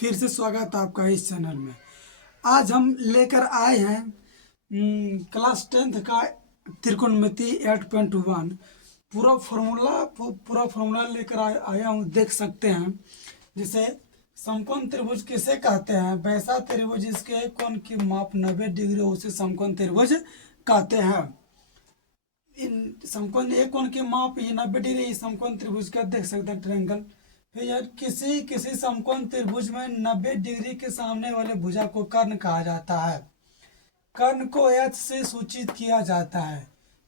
फिर से स्वागत है आपका इस चैनल में। आज हम लेकर आए हैं क्लास 10th का त्रिकोणमिति 8.1 पूरा फॉर्मूला लेकर आया हूँ। देख सकते हैं जिसे समकोण त्रिभुज किसे कहते हैं। वैसा त्रिभुज जिसके कोण की माप 90 डिग्री हो उसे समकोण त्रिभुज कहते हैं। इन समकोण एक कोण की माप ये 90 डिग्री समकोण त्रिभुज का देख सकते हैं ट्रायंगल। फिर यार किसी समकोण त्रिभुज में 90 डिग्री के सामने वाले भुजा को कर्ण कहा जाता है। कर्ण को एच से सूचित किया जाता है।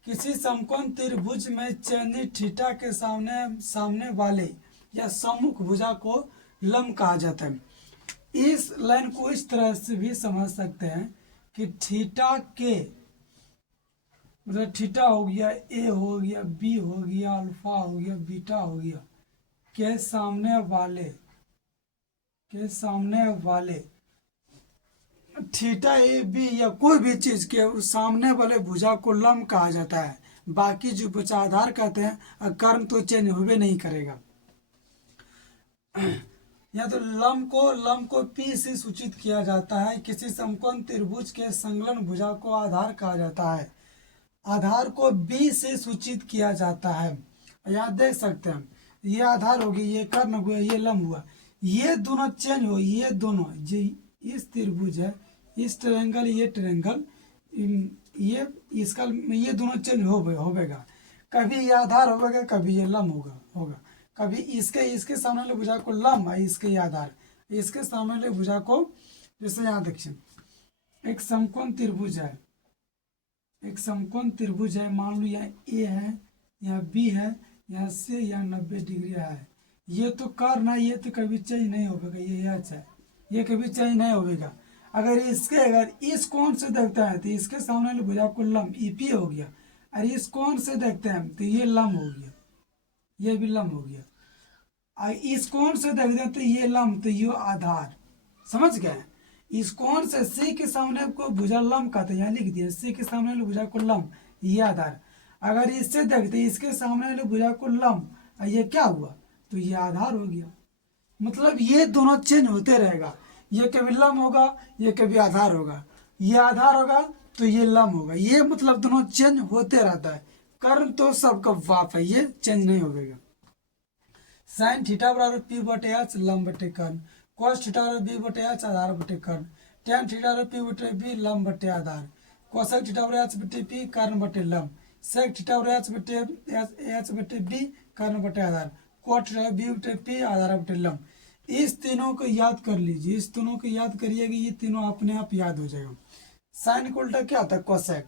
किसी समकोण त्रिभुज में चिह्नित थीटा के सामने वाले या सम्मुख भुजा को लंब कहा जाता है। इस लाइन को इस तरह से भी समझ सकते हैं कि थीटा के मतलब थीटा हो गया, ए हो गया, बी हो गया, अल्फा हो गया, बीटा हो गया के सामने वाले थीटा ए बी या कोई भी चीज के सामने वाले भुजा को लंब कहा जाता है। बाकी जो बचा आधार कहते हैं, कर्ण तो चेंज होवे नहीं करेगा। या तो लंब को पी से सूचित किया जाता है। किसी समकोण त्रिभुज के संलग्न भुजा को आधार कहा जाता है। आधार को बी से सूचित किया जाता है। यहाँ देख सकते हैं ये आधार हो गया, ये कर्ण हुआ, ये लंब हुआ। ये दोनों चेंज हो, ये दोनों जो इस त्रिभुज है, इस ट्रायंगल, ये ट्रायंगल, ये इसका ये दोनों चेंज होगा। कभी ये आधार होगा, कभी ये लंब होगा। कभी इसके सामने वाले भुजा को लंब है, इसके ये आधार, इसके सामने वाले भुजा को, जैसे यहाँ देखिए एक समकोण त्रिभुज है, मान लो यहाँ ए है, यहाँ बी है, यहाँ से यहाँ 90 डिग्री है। ये तो कर्ण है, ये तो कभी चेंज नहीं होगा। ये एच है, ये कभी चेंज नहीं होगा। अगर इस कोण से देखते हैं तो इसके सामने वाले भुजा को लंब ईपी हो गया। और इस कोण से देखते हैं तो ये लंब हो गया, ये भी लंब हो गया। और इस कोण से देखते हैं तो ये लंब, तो ये आधार। समझ गए? इस कोण से सी के सामने को भुजा लंब कहते हैं, यहाँ लिख दिया सी के सामने वाले भुजा को लंब, ये आधार। अगर इससे देखते इसके सामने वाले भुजा को लंब, ये क्या हुआ, तो ये आधार हो गया। मतलब ये दोनों चेंज होते रहेगा। ये कभी लंब होगा, ये कभी आधार होगा। ये आधार होगा तो ये लंब होगा। ये मतलब दोनों चेंज होते रहता है। कर्ण तो सबका वाप है, ये चेंज नहीं होगा। साइन थीटा बराबर पी बटे एच लंब बटे कर्ण, कॉस थीटा बराबर बी बटे एच आधार बटे कर्ण, टेन थीटा बराबर पी बटे बी लंब बटे आधार, कोसेक थीटा बराबर एच बटे पी कर्ण बटे लंब, सेक थीटा बराबर एच बटे बी कर्ण बटे आधार, कॉट थीटा बी बटे पी आधार बटे लंब। इस तीनों को याद कर लीजिए, इस तीनों को याद करिएगा, ये तीनों अपने आप याद हो जाएगा। साइन का उल्टा क्या होता है? कोसेक।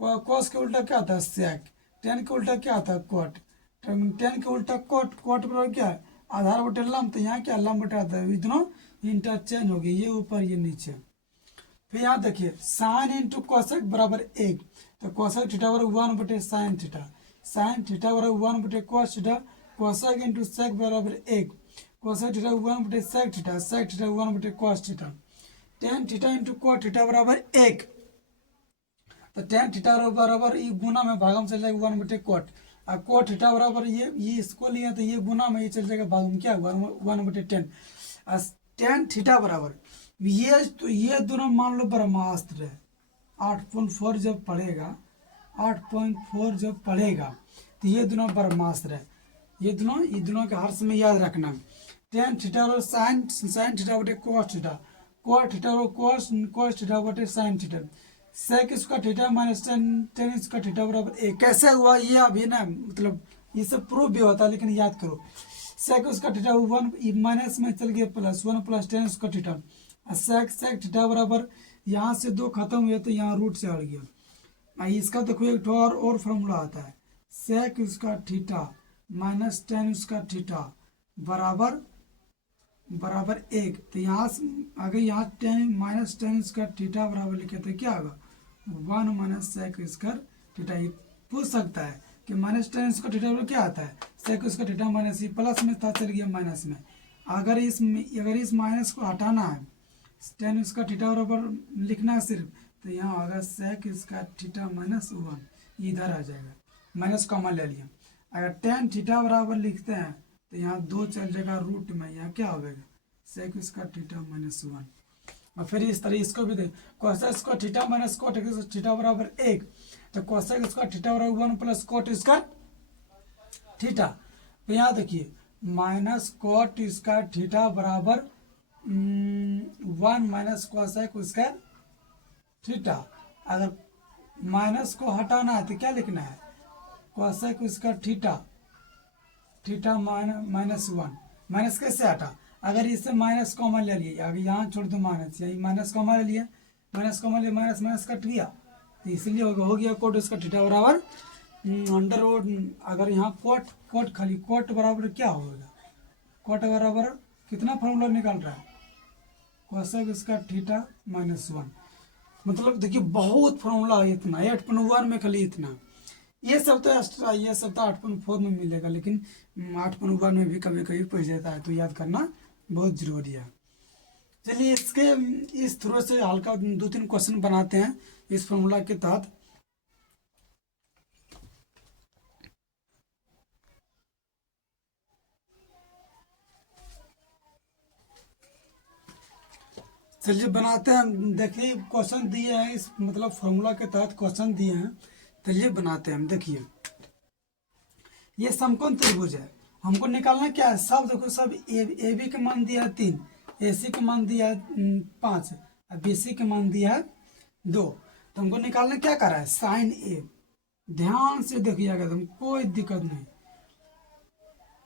कॉस के उल्टा क्या होता है? सेक। टेन के उल्टा क्या होता है? कॉट। टेन के उल्टा कोट बराबर क्या है? आधार बटे लंब। तो यहाँ क्या लंब बटे आता है, दोनों इंटरचेंज हो गए, ये ऊपर ये नीचे। फिर यहाँ देखिए साइन इंटू कोसेक बराबर 1, तो कोसेक थीटा बराबर 1 बटे साइन थीटा, साइन थीटा बराबर 1 बटे cos theta, cosec into sec बराबर 1, कोसेक थीटा 1 बटे सेक थीटा, सेक थीटा 1 बटे cos theta, tan theta into cot theta बराबर 1। तो टेन थीटा बराबर ये गुना में भागम चल जाएगा 1 बटे कोट, और कोट थीटा बराबर ये इसको लिया तो ये गुना में ये चल जाएगा भागम, क्या हुआ 1 बटे 10। और टेन थीटा बराबर ये, तो ये दोनों मान लो ब्रह्मास्त्र है। 8.4 जब पढ़ेगा, 8.4 जब पढ़ेगा तो ये दोनों ब्रह्मास्त्र है। ये दोनों के हर समय याद रखना। टेन थीटा और साइन थीटा बटे कोस थीटा, कोट थीटा और कोस थीटा बटे साइन थीटा, सेक इसका थीटा माइनस टेन इसका थीटा बराबर 1। कैसे हुआ ये अभी ना, मतलब ये सब प्रूफ भी होता है, लेकिन याद करो। सेक उसका थीटा 1 माइनस में चल गया +1 प्लस टेन उसका थीटा, सेक थीटा बराबर यहाँ से 2 खत्म हुआ तो यहाँ रूट से हट गया। इसका देखो एक और फॉर्मूला आता है, सेक उसका थीटा माइनस टेन उसका थीटा बराबर 1। तो यहाँ अगर यहाँ माइनस टेन उसका थीटा बराबर लिखे तो क्या होगा 1 माइनस सेक स्क्वायर थीटा। ये पूछ सकता है कि माइनस टेन उसका थीटा बराबर क्या आता है, सेक उसका थीटा माइनस, ये प्लस में था चल गया माइनस में। अगर इस माइनस को हटाना है, टेन उसका थीटा बराबर लिखना है सिर्फ, तो यहाँ होगा सेक इसका थीटा माइनस 1, इधर आ जाएगा, माइनस कॉमन ले लिया। अगर टेन थीटा बराबर लिखते हैं तो यहाँ 2 चल जाएगा रूट में, यहाँ क्या होगा सेक स्क्वायर थीटा माइनस 1। और फिर इस तरह इसको भी देख, cosec square theta minus cot theta बराबर 1, तो कोसेक स्क्वायर थीटा बराबर 1 प्लस कोट स्क्वायर थीटा। तो यहाँ देखिए माइनस कोट स्क्वायर थीटा बराबर 1 माइनस कोसेक स्क्वायर थीटा। अगर माइनस को हटाना है तो क्या लिखना है, cosec square theta theta minus 1। Minus कैसे हटा, अगर इससे माइनस कॉमन ले लिए, अगर यहाँ छोड़ दो माइनस, यही माइनस कॉमन ले लिया, माइनस कॉमन ले माइनस माइनस कट गया, तो इसलिए हो गया कोट उसका थीटा बराबर अंडर रूट। अगर यहाँ कोट कोट खाली कोट बराबर क्या होगा, कोट बराबर कितना फॉर्मूला निकल रहा है, कोसेक इसका थीटा माइनस 1। मतलब देखिए बहुत फॉर्मूला है, इतना 8.1 में खाली इतना। ये सब तो एक्स्ट्रा, ये सब तो 8.4 में मिलेगा, लेकिन 8.1 में भी कभी कभी पूछ जाता है, तो याद करना बहुत जरूरी है। चलिए इसके इस थ्रू से हल्का 2-3 क्वेश्चन बनाते हैं इस फॉर्मूला के तहत। चलिए बनाते हैं। देखिए क्वेश्चन दिए हैं इस मतलब फॉर्मूला के तहत क्वेश्चन दिए हैं, चलिए बनाते हैं। देखिए ये समकोण त्रिभुज है, हमको निकालना क्या है, सब देखो सब ए बी का मान दिया है 3, ए सी का मान दिया है 5, और बी सी का मान दिया है 2। तो हमको निकालना क्या कर रहा है, साइन ए। ध्यान से देखिएगा, तुम कोई दिक्कत नहीं।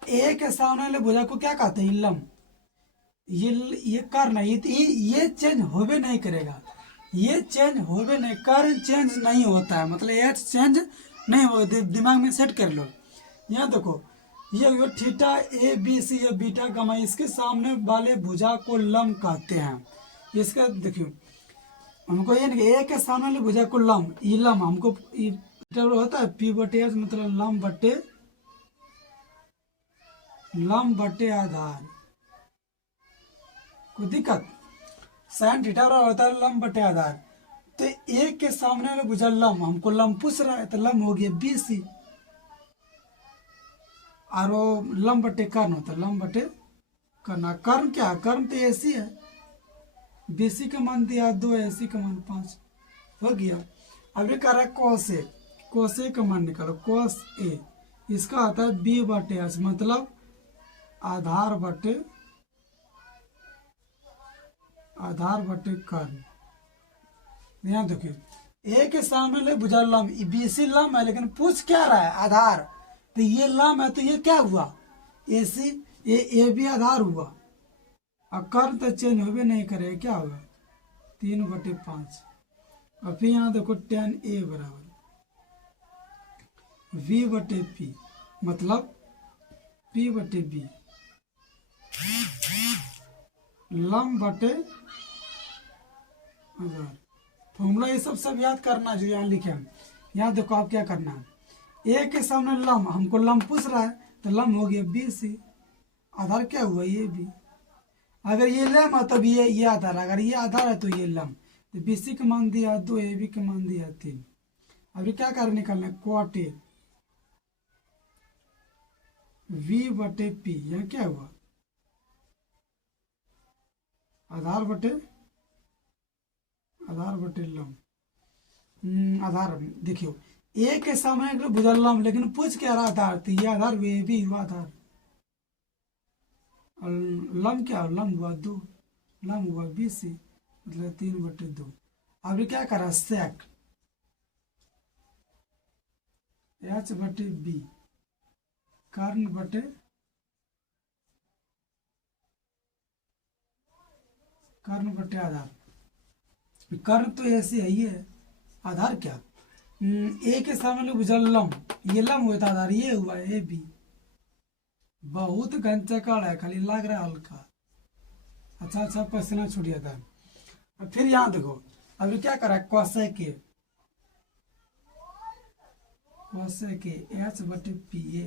ए के सामने वाले भुजा को क्या कहते हैं, लंब। ये करना, ये चेंज होवे नहीं करेगा, ये चेंज होवे नहीं, कर चेंज नहीं होता है, मतलब ये चेंज नहीं होता, दिमाग में सेट कर लो। यहाँ देखो ये थीटा ए बी सी या बीटा गामा, इसके सामने वाले भुजा को लंब कहते हैं। इसका देखियो हमको ये नहीं, ए के सामने वाले भुजा को लंब, ये लंब हमको होता है पी बटे एच, मतलब लंब बटे आधार। कोई दिक्कत, साइन थीटा होता है लंब बटे आधार। तो ए के सामने वाले भुजा लंब, हमको लंब पूछ रहा है, तो लंब हो गया बी सी, और वो लंब बटे कर्ण होता है, लंब बटे कर्ण। कर्ण क्या, कर्ण तो एसी है, बीसी का मान दिया 2, एसी का मान 5, हो गया। अब ये कह रहा है कोसे, कोसे का मान निकालो, कोस ए, इसका आता है बी बटे एच, मतलब आधार बटे कर्ण। यहाँ देखिए ए के सामने ले भुजा लंब, बीसी लंब है, लेकिन पूछ क्या रहा है, आधार। तो ये लंब है, तो ये क्या हुआ, एसी, ए भी आधार हुआ, और कर्ण तो चेंज होवे नहीं करेगा, क्या होगा 3 बटे 5। और फिर यहाँ देखो tan ए बराबर v बटे पी, मतलब p बटे b, लंब बटे आधार। फॉर्मूला ये सब याद करना जो यहाँ लिखे हैं। यहाँ देखो आप क्या करना है, ए के सामने लंब, हमको लंब पूछ रहा है, तो लंब हो गया बी सी, आधार क्या हुआ ये बी। अगर ये लंब है तब ये आधार, अगर ये आधार है तो ये लंब। तो बी सी का मान दिया 2, ए बी का मान दिया 3। अब ये क्या कर निकालना है, क्वाट ए वी बटे पी, यह क्या हुआ आधार बटे लंब। आधार देखियो ए के सामने एक भुजा लंब, लेकिन पूछ क्या रहा आधार, तो ये आधार वे भी हुआ आधार, और लंब क्या, लंब हुआ 2, लंब हुआ बी सी, मतलब 3 बटे 2। अब ये क्या करा, सेक एच बटे बी, कर्ण बटे आधार। कर्ण तो ऐसे है, ये आधार क्या, ए के सामने भुजा लंब, ये लंब हुआ था आधार, ये हुआ ए बी। बहुत घंचकड़ है, खाली लग रहा है हल्का, अच्छा पसीना छूट जाता है। और फिर यहाँ देखो अभी क्या करा, कोसेक एच बटे पी, ये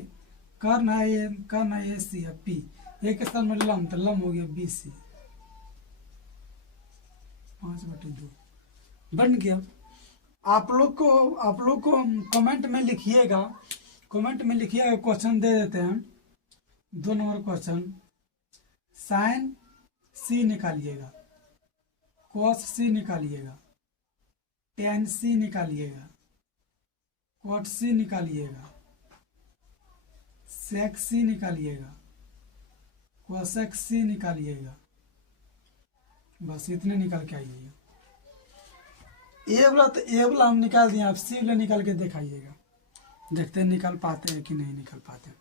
कर्ण है ए सी है, पी ए के सामने लंब, तो लंब हो गया बी सी, 5 बटे 2 बन गया। आप लोग को कमेंट में लिखिएगा, क्वेश्चन दे देते हैं। 2 नंबर क्वेश्चन, साइन सी निकालिएगा, cos सी निकालिएगा, tan सी निकालिएगा, cot सी निकालिएगा, sec सी निकालिएगा, cosec सी निकालिएगा। बस इतने निकाल के आइएगा। ए वाला हम निकाल दिए, आप सी वाला निकाल के दिखाइएगा, देखते हैं निकाल पाते हैं कि नहीं निकाल पाते।